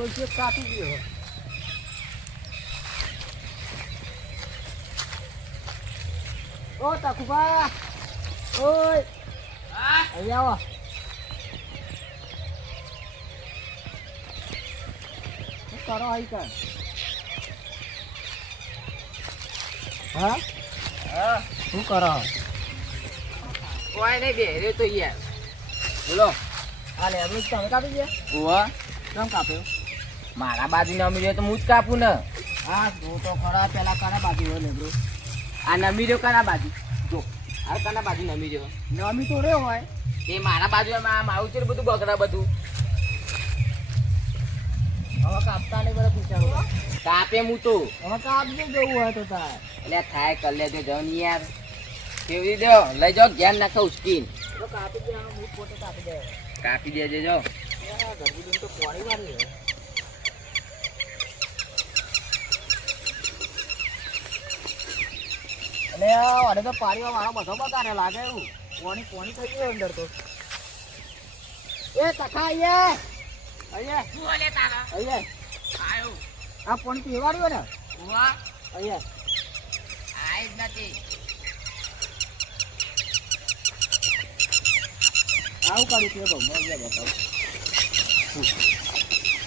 બોલશે કાપી ગયો. ઓ તકુબા, ઓય અહીંયા આવો. શું કરો આઈ કર? હા હા શું કરો? કોઈ નહીં બેહર્યો તો યાર. બોલો. આ લે અમે તમે કાપી ગયા? ઓવા કેમ કાપ્યો? મારા બાજુ નમી રહ્યો તો હું જ કાપું ને. હા જો તો ખરા પેલા કાના બાકી હોય ને બ્રો. આ નમી રહ્યો કાના બાજુ જો. આ કાના બાજુ નમી રહ્યો. નમી તો રે હોય. એ મારા બાજુ મારું છે ને બધું બગડા બધું. હવે કાપતા નહીં બધા પૂછ્યા. કાપે હું તો. હવે કાપજો જવું હોય તો તાર. એટલે થાય કર લેજો જાઓ ને યાર. કેવી દો લઈ જાઓ ઘેર નાખો ઉચકીને. તો કાપી દેવાનું હું પોતે કાપી દે. કાપી દેજો જો. ગરબી દિન તો પોણી વાળી હોય. અને અરે તો પાણીમાં મારો બધો બગાડે લાગે એવું. પોણી પોણી થઈ ગયું અંદર તો. એ તખા અહીંયા અહીંયા શું લે તારા અહીંયા આયો આ પોણી પીવાડ્યું હોય ને ઓવા અહીંયા આય જ નથી. આવું કાઢી પીવો તો મજા બતાવું.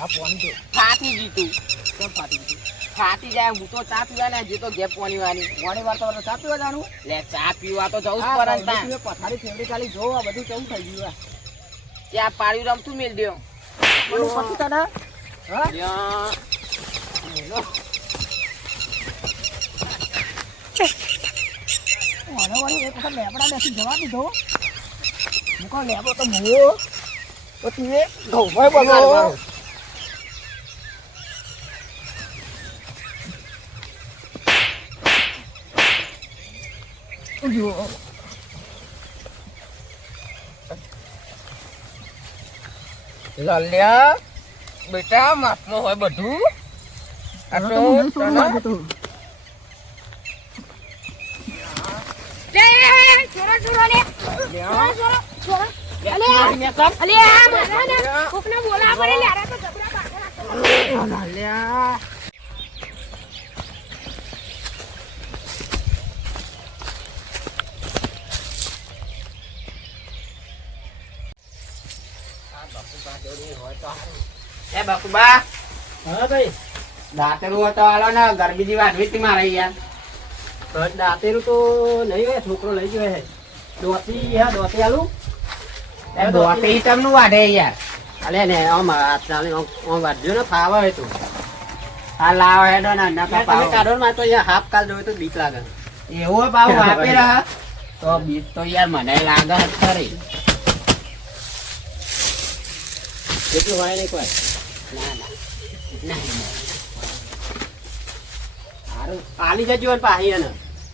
આ પોણી તો ફાટી જીતું. કેમ ફાટી ગયું? ફાટી જાય હું તો ચા પીવા ને જે તો ઘેર પોણી વાળી. મોડી વાર તો ચા પીવા જવાનું. લે ચા પીવા તો જવું જ પડે ને તાન. પથારી ફેવડી ખાલી જો આ બધું કેવું થઈ ગયું. ત્યાં પાડ્યું રમતું મેલ દ્યો. બધું પછી તને હા લ્યા. મને વળી એક વખત લેબડા બેસી જવા દીધો. મૂકો લેબડો તો મૂવો તો તું એ ઘઉંમાં બગાડવાનો. જુઓ લલ્યા બેટા માપમાં હોય બધું. આ તો તને લલ્યા એ બાપુબા હા ભાઈ દાતરું હતો હાલો ને ગરબીજી વાટવી હતી મારે યાર. દાંતેરું તો નહીં હોય. છોકરો લઈ ગયો હે દોતી. હા દોતી આલું દોતી તમનું વાઢે યાર. અલે ને આમ ચાલે આમ વાંધો ને ફાવા હોય તું. આ લાવો હેડો ને ન તમે કપાવો. કાઢો માં તો અહીંયા હાફ કાલ જોયું તો બીક લાગે. એવો પાવ આપે રહે તો બીજ તો યાર મને લાગે જ ખરી. એટલું હોય નહીં કોઈ. ના ના ના સારું પાલી જજો ને પાહી એને.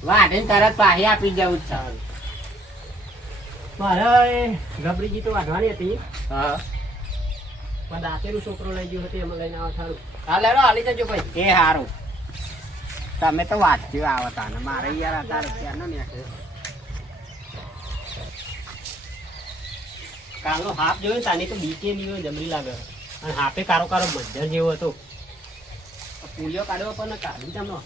વાઢે ને તરત પાહી આપી જવું જ છે. મારે ગબડીજી તો વાઢવાની હતી હા પણ દાંતેરું છોકરો લઈ ગયો હતો એમાં લઈને આવો સારું. હા લેડો હાલી જજો ભાઈ. એ સારું. તમે તો વાંચ્યું આવતા ને મારે યાર અત્યારે ક્યાં ન નીકળે. કાલનો હાફ જોયો તાની તો બીકે નહીં હોય જમરી લાગે. અને હાફે કારો કારો મજ્જર જેવો હતો. પૂલિયો કાઢવો પણ કાઢી તમને.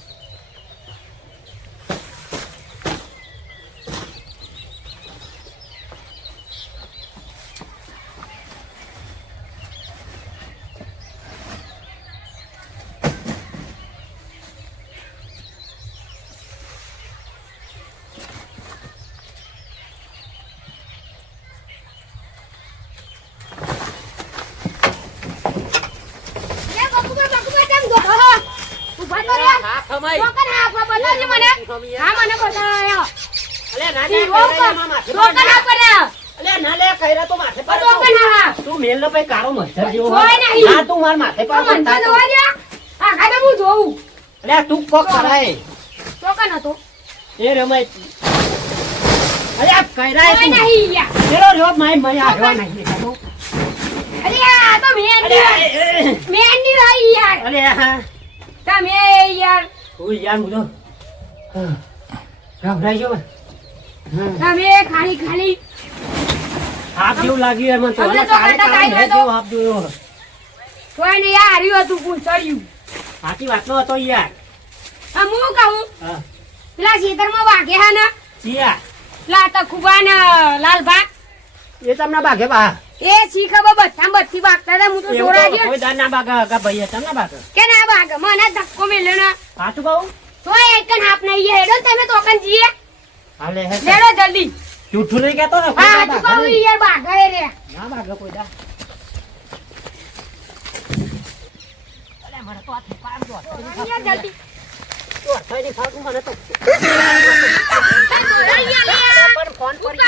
તું મેલ નો ભાઈ કાળો મચ્છર જેવો હા તું માર માથે પાવ અલે તું કોક કરાય એ રમાય અરે આ કઈરાય તું ચલો જો માય મય આગવા નહીં દેખાતો અરે હા ઓ યાર મુજો ઘબરાઈ ગયો હાફ જેવું લાગ્યું યાર મને તો હાફ જેવું તોય ને યાર હાર્યું હતું પૂંછડ્યું. સાચી વાત નો હતો યાર. હા હું કહું હા પેલા ખેતરમાં વાગે હા ને ચિયા પેલા તખુબા ને લાલભા એ તમને બાગે બા એ શી ખબર બધા બધી વાગતા હતા હું તો સોરા ગયો કોઈ દાન ના બાગે કા ભાઈ હતા ના બાગે કે ના વાગે મને ધક્કો મેલ્યો ને સાચું કહું તોય એક કણ હાફ નહીં હેડો તમે તો કણ જીએ હાલે હે લેડો જલ્દી જૂઠું નહીં કહેતો ને હા તું કહું યાર વાગે રે ના બાગે કોઈ દા અલે મને તો આ પાર દો યાર જલ્દી તો થઈ ની ખાતું મને તો પણ ફોન પર અરે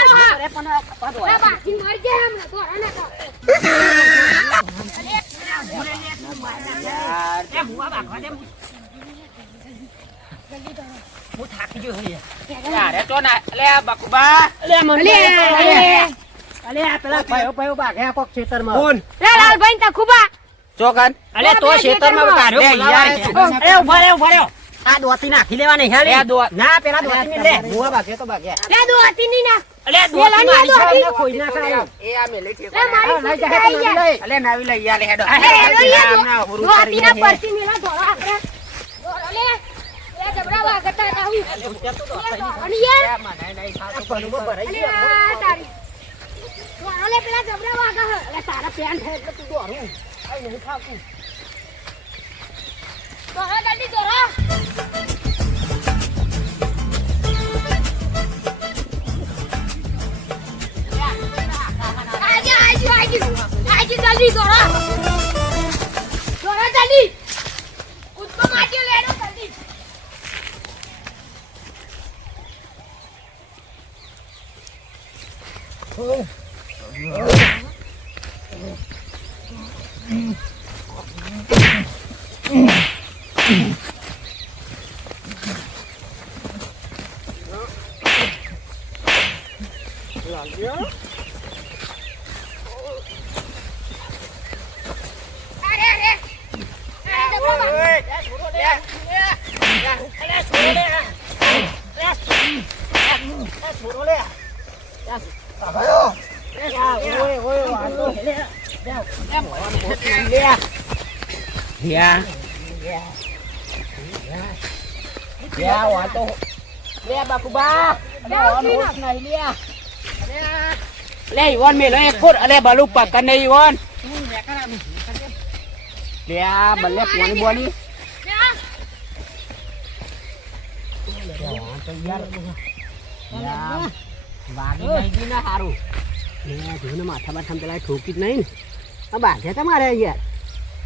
પણ પાડો આ બાકી મર ગયા હમણાં તો ના તો એ મુવા બાગવા દે હું થાકી ગયો હે યાર તો ના લે બકુબા અલે મને અલે અલે આ પેલા ભાઈઓ બાગે કોક ખેતરમાં કોણ લાલભાઈ તખુબા ચોકન અલે તો ખેતરમાં કાઢ્યો લે યાર. એ ઉભા રે આ દોતી નાખી લેવાની હે એ દોત. ના પેલા દોતી ને લે મુવા બાગે તો બાગે લે દો હતી ની ના અલે દોતી મારી છે અમને કોઈ ના ખાય એ આ મેલે છે લે મારી લઈ સુતી જાય તો આવી લઈ જાય. લઈ અલે નાવી લઈ યાર હેડો દો હતી ના પરથી મેલા ધોળા આપણે ધોળો લે લે જબરા વાગતા હતા હું અને યાર અલે આ તારી ધોળો લે પેલા જબરા વાગા હે અલે તારા પેન છે એટલે તું દોરું આઈ નહીં ખાવું ધોળો જલ્દી ધોળો आजी जल्दी दौड़ा दौड़ा जल्दी उसको माटियो ले लो जल्दी લે ઈવન મેલો એક ફૂટ અલે બલુ પકડ ને ઈવન લે આ બલ્લે પોણી બોની વાગી નહીં ગઈ ને હારું જોને માથા બાથા પેલા ઠોકી જ નહીં ને આ બાગે તમારે યાર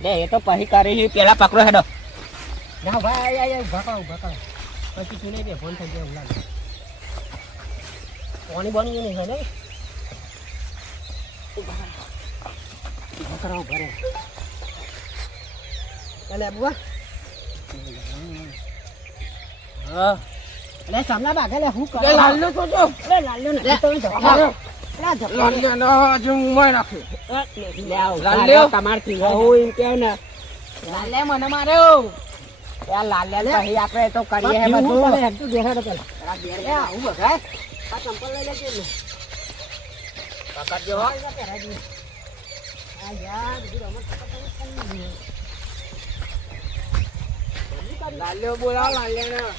લે એ તો પછી કરી પેલા પકડો હેડો ના ભાઈ આય ભકાવ પછી તું નહીં દે ફોન થઈ ગયો લાગે પાણી બની નહીં છે ને ભરાવ ભરે અલે બુઆ હા અલે સામના બાગે લે હું લે લાલ્લો તો જો અલે લાલ્યો ને તો લાલ્યો નો જો ઉમર નાખે લાલ્યો લાલ્યો તમાર થી હું એમ કેવ ને લાલે મને માર્યો યાર લાલ્યા પછી આપણે તો કરીએ હે બધું તું દેખાડો પેલા એ આવું બગાય આ ચંપલ લઈ લેજે ને પકડજો હો આ યાર બીજું રમત લાલ્યો બોલાવ લાલ્યો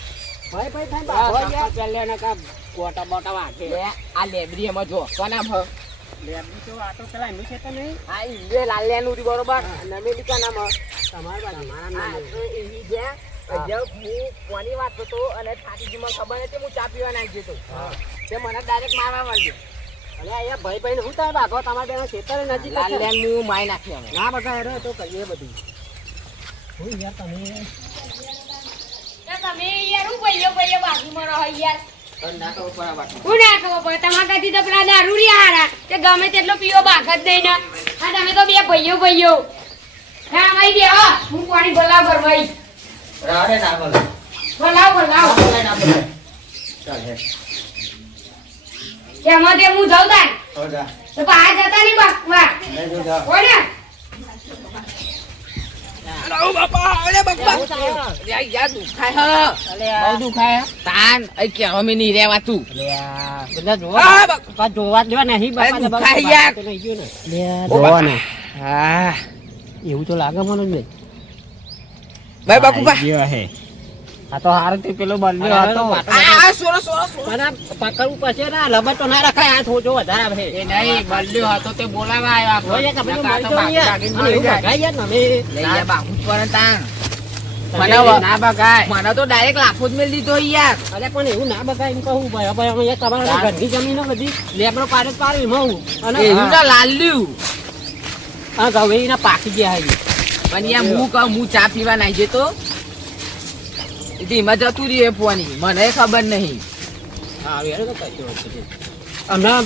ભાઈ ભાઈ થાય હા બાબો યાર ચાલ્યો ને કા કોટા બોટા વાગે આ લેબરી એમાં જો કોના ભ લેબની તો આ તો પેલા એમની છે તો નહીં આ ઈલે લાલ્યાનું રી બરોબર નમેલી કા નામ તમારા બાજુ મારા નામ એવી જ્યાં જબ હું કોની વાત કરતો અને ઠાઠીજીમાં ખબર નથી હું ચા પીવા નાખી ગયો તે મને ડાયરેક્ટ મારવા વાગ્યો અલે અહીંયા ભાઈ ભાઈ ને હું થાય બાગો તમારા બેનો ખેતર નજીક જ છે. લાલ્યાનું માય નાખી અમે ના બગા હેરો તો કરીએ બધું હું યાર તમે તમે યાર હું ભાઈઓ બાજુમાં રહો યાર ના ખબર પડે વાત હું ના ખબર પડે તમારા કાથી તો પેલા દારૂ રી હારા કે ગમે તેટલો પીવો બાગ જ નહીં ને આ તમે તો બે ભાઈઓ ના ભાઈ બે હો હું પાણી બોલાવ કર ભાઈ રાડે ના બોલે બોલાવ ના બોલે ચાલ હે કે અમારે હું જાઉં તાન હો જા તો બહાર જતા નહીં બાપા લે જો જા હોય ને અરે બાપા અરે બાપા યાર દુખાય હ બહુ દુખાય તાન અઈ કે અમે ની રેવા તું બધા આ જોવા જોવા જ જો નહીં અરે દુખાય યાર. લે જોવા ને હા એવું તો લાગે મને જ ભાઈ બાપુભા હે આ તો હારું થી પેલો બલ્યો હતો આ સોરો સોરો સોરો. પણ આ પકડવું પડશે ને લબર તો ના રખાય આ થોડો વધારે છે એ નહીં બલ્યો હતો તે બોલાવા આવ્યો હોય કે પેલું આપણો. મરી નકા જવું તો યાર. ભાગી અને એવું ભાગી ભગાય યાર ને અમે. લઈ જા બાપુ પર તાણ. મને ના બગાય મને તો ડાયરેક્ટ લાફો જ મેલ દીધો યાર. અરે પણ એવું ના બગાય એમ કહું ભાઈ હવે અમે તમારા ઘરની જમીનો બધી લેબરો પાડે પાડી મઉં અને એવું ના લાલ્યું. આ ગવે ના પાકી ગયા હજી પણ યાર હું કહું હું ચા પીવા નાઈ જતો એમાં જતું રહ્યું પોની મને ખબર નહીં. હા વેરો તો કશો હમણાં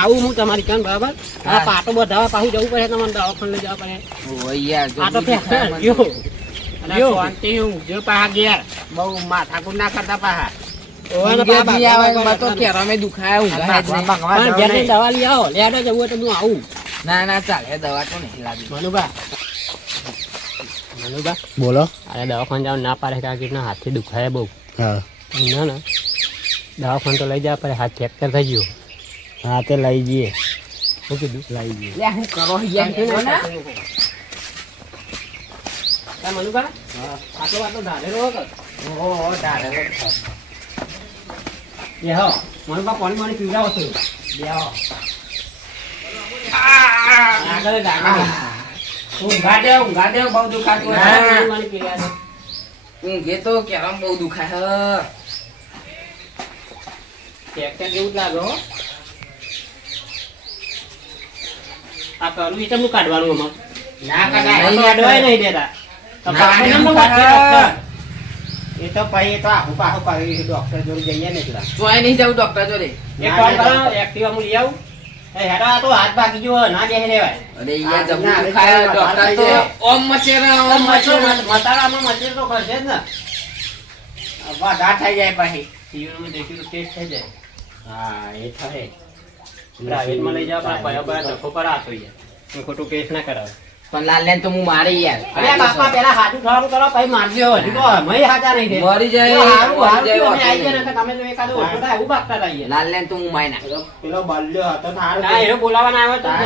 આવું હું તમારી કાન બરાબર આ હા. પાટો બધાવા પાછું જવું પડે તમારે દવાખાને લઈ જવા પડે ઓય યાર આ તો જલ્દી ફેંક ખાવા યો અને યો. શાંતિ હું જો પાહા ઘેર બહુ માથાકૂટ ના કરતા પાહા. ઓય ને ઊંઘે જ બાબા, નહીં આવે બાબા, મને તો બાબા. કેરામે દુખાય ઊંઘાય જ નહીં. પણ ઘેર જઈને દવા લઈ આવો લેડો જવું હોય તો હું આવું ના ના ચાલે દવા તો નહીં લાગી. મનુભા મનુભા બોલો અરે દવાખાને જવાનું ના પાડે કારણ કે એમના હાથથી દુખાય બહુ હા ના ના દવાખાને તો લઈ જવા પડે હાથ ફ્રેક્ચર થઈ ગયો હા તે લઈ જઈએ શું કીધું લઈ જઈએ લે હું કરો યાર કીધો ને. મનુભા આટલો વાતો ધારેલો હતો ઓહો ડાળે એ હો મનુભા પાણી પાણી પીવડાવો છો બેહો આગળ જ આગળ ઊંઘા દે બહુ દુખાતું હોય. પાણી પાણી પીવડાવો ઊંઘે તો કેરામ બહુ દુખાય હ. ફ્રેક્ચર જેવું જ લાગે હો આ કરું એ તમને કાઢવાનું આમાં ના આ તો અડવાય નહીં દેતા તો ના, પાછળ ના, નંબર ના, વાંચે ના. ડોક્ટર. એ તો પછી તો આખું પાછું કરી ડોક્ટર જોડે જઈએ ને પેલા ચોય નહીં જાઉં ડોક્ટર જોડે. એક કોલ કરો એક્ટિવા હું લઈ આવું એ હેડો આ તો હાથ ભાગી ગયો ના બેસી રહેવાય અરે યાર ના, જબરું ના, દુખાય ના, ડોક્ટર ના, તો ના. ઓમ મચેરા ઓમ મચેરા. મતારામાં મચેર તો કરશે જ ને વાધા થઈ જાય પછી. જીવનમાં દેખીનું ટેસ્ટ થઈ જાય હા એ થાય પ્રાઇવેટમાં લઈ જાવ પણ બરાબર ધક્કો પર આતો યાર ખોટું કેસ ના કરાવે પણ લાલ્યાને તો હું મારી યાર. અરે બાપા પેલા હાથું ઠારું કરો પછી મારજો હજી તો અમે હાચા નહીં થયા. મરી જાય, તો હારું, મરી હારું જાય, થયું અમે વાંધો આઈ ગયા ને તમે તો એકાદું ઓછો થાય એવું ભાગતા હતા યાર. લાલ્યાને તો હું મારી નાખ. પેલો બલ્યો હતો સારું ના એનો બોલાવાના આવ્યો તો જ.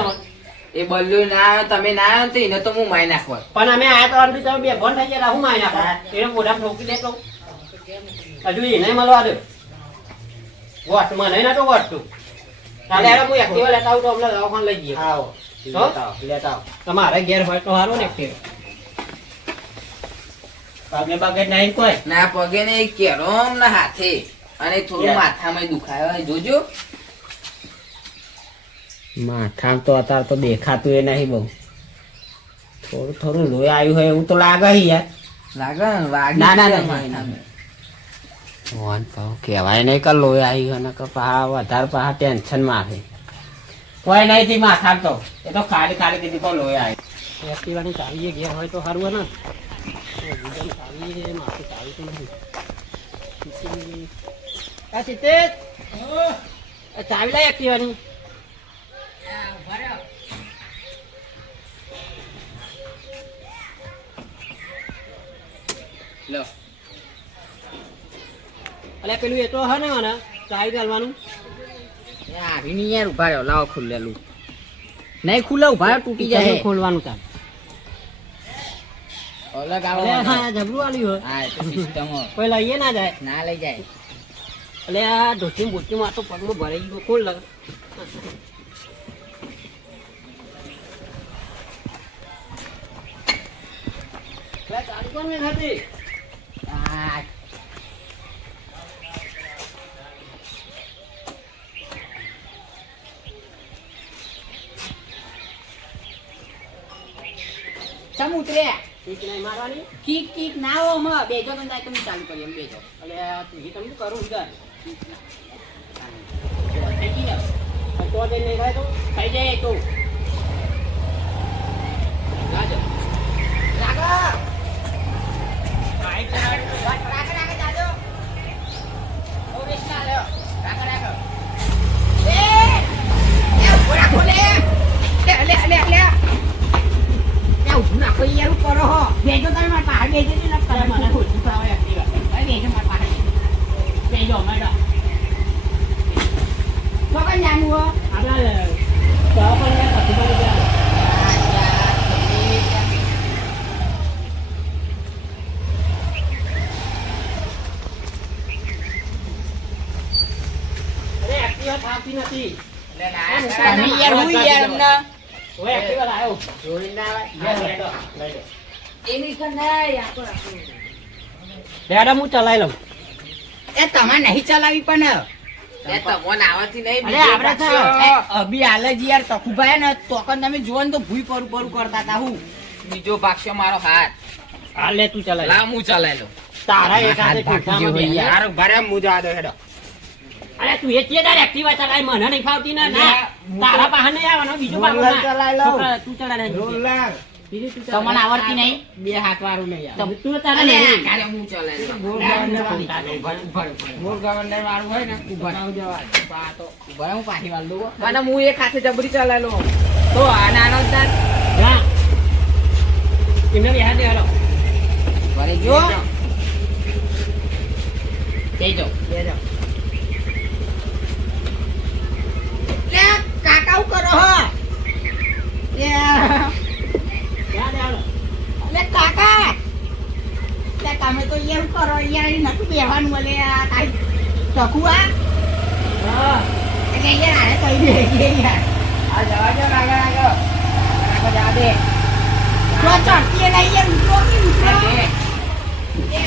એ બલ્યું ના આવે તમે ના આવે તો એને તો હું મારી નાખવા. પણ અમે આયા તો અંદરથી તમે બે ભણ થઈ ગયા હું મારી નાખો એને મોઢામાં ઠોકી દેતો હજુ એને મળવા દો વોટ મને નતો વોટતું તાલે યાર હું એક્ટિવા લેતા આવું તો અમને દવાખાને લઈ જઈએ આવો હો? લેતા આવો તમારે ઘેર હોય તો સારું ને એક્ટિવા પગે પગે નહીં કોઈ ના પગે ને કેરોમ ના હાથે અને થોડું યાર. માથામાં દુખાય હોય જોજો. માથામાં તો અત્યારે તો દેખાતું એ નહીં બહુ થોડું થોડું લોહી આવ્યું હોય એવું તો લાગે છે યાર લાગે ને વાગી ના, ના, જાય ના, માથામાં. ફોન પાહો કહેવાય નહીં કે લોહી આવ્યું હોય ને કે પાહા વધારે પાહા ટેન્શનમાં આવે કોઈ નહીં થી માથા તો એ તો ખાલી ખાલી કીધી પણ લોહી આવ્યું એક્ટિવાની ચાવી ઘેર હોય તો સારું હોય ને બીજાની ચાવી માથે ચાવી તો નહીં આ સિત્તેર આ ચાવી લાય એક્ટિવાની લો અલ્યા પેલું એ તો હે ને મને ચાવી ચાલવાનું આવી નહીં યાર ઉભા રહ્યો લાવો ખુલ્લેલું નહીં ખુલ્લે ઉભા રહ્યો તૂટી જાય. ખોલવાનું ચાલ અલગ અલ્યા આવો હા જબરું આલ્યું હોય હા એ તો સિસ્ટમ કોઈ લઈએ ના જાય ના લઈ જાય. એટલે આ ઢોચી બોચીમાં તો પગમાં ભરાઈ ગયો ખોલ લાગે ચાલી કોણ મેં ખાતી આ ચમ ઉતરે ઠીક નહીં મારવાની કીક કીક ના હો હમણાં બેજો તો જાય તમે ચાલુ કરી એમ બેજો. એટલે તું તમને કરું ઉધાર થઈ ગઈ તો જઈ નહીં થાય તો થઈ જાય તો જાજો રાગો રાગ રાગ જાજો ઓ રેશના લ્યો રાગ રાગ એ ઉભો રાખો લે લે લે લે એ ઉભો રાખો યાર કરો હો બેજો તમે માર પાસે બેજો ને ન કરે મને ખોટું પાવે એક્ટિવા ભાઈ બેજો માર પાસે બેજો મેડમ તો કઈ જાનું હો આપણે દવા પણ પછી બની જાય એમને ઓય એક્ટિવા લાયો જોઈ ના આવે લઈ લો એની કન નહીં આપો ડેડા હું ચલાવી લઉં એ તમારે નહીં ચલાવી પણ એ તમોન આવતી નહીં અરે આપણે તો અભી હાલે જ યાર તખુભાઈ ને તોકન તમે જોવો ને તો ભૂઈ પરું કરતા હતા હું બીજો ભાગશો મારો હાથ આ લે તું ચલાવી લા હું ચલાવી લઉં તારા એક હાથે હાથ ભાગી ખિસ્સામાં જેવો બે. યાર. યાર ભરે મુજા દો હેડો અરે તું એ ચેદાર એક્ટિવા ચલાવી મને નહીં ફાવતી ને ના તારા પાસે નહીં આવવાનો બીજો પાછો રોલર ના. ચલાવી લઉં. છોકરા, તું ચલાવી લે. રોલર બીજું તું ચલાવી. તમને આવડતી નહીં બે હાથ વાળું નહીં યાર તું તારા અરે નહીં. ત્યારે હું ચલાવી લઉં ગોળ ગવર્નર વાળું હોય ને ઉભા ના જવા બરાબર હું પાછી વાળ દઉં અને હું એક હાથે જબરી ચલાવી લઉં તો આ નાનો તાર ના. એમને બેહાડ દે હાલો. બરે જો જઈજો લે કાકા હું કરો હો લે બેહાડ દે હાલો. લે કાકા લે તમે તો એવું કરો યાર નથી બેહવાનું બોલે આ કાઈ તકુઆ હા. એટલે યાર આને કહી દે કે યાર આ જવા દો આગળ જવા દે તો ચડતી નહીં યાર ઉતરો કે ઉતરો આગળ લે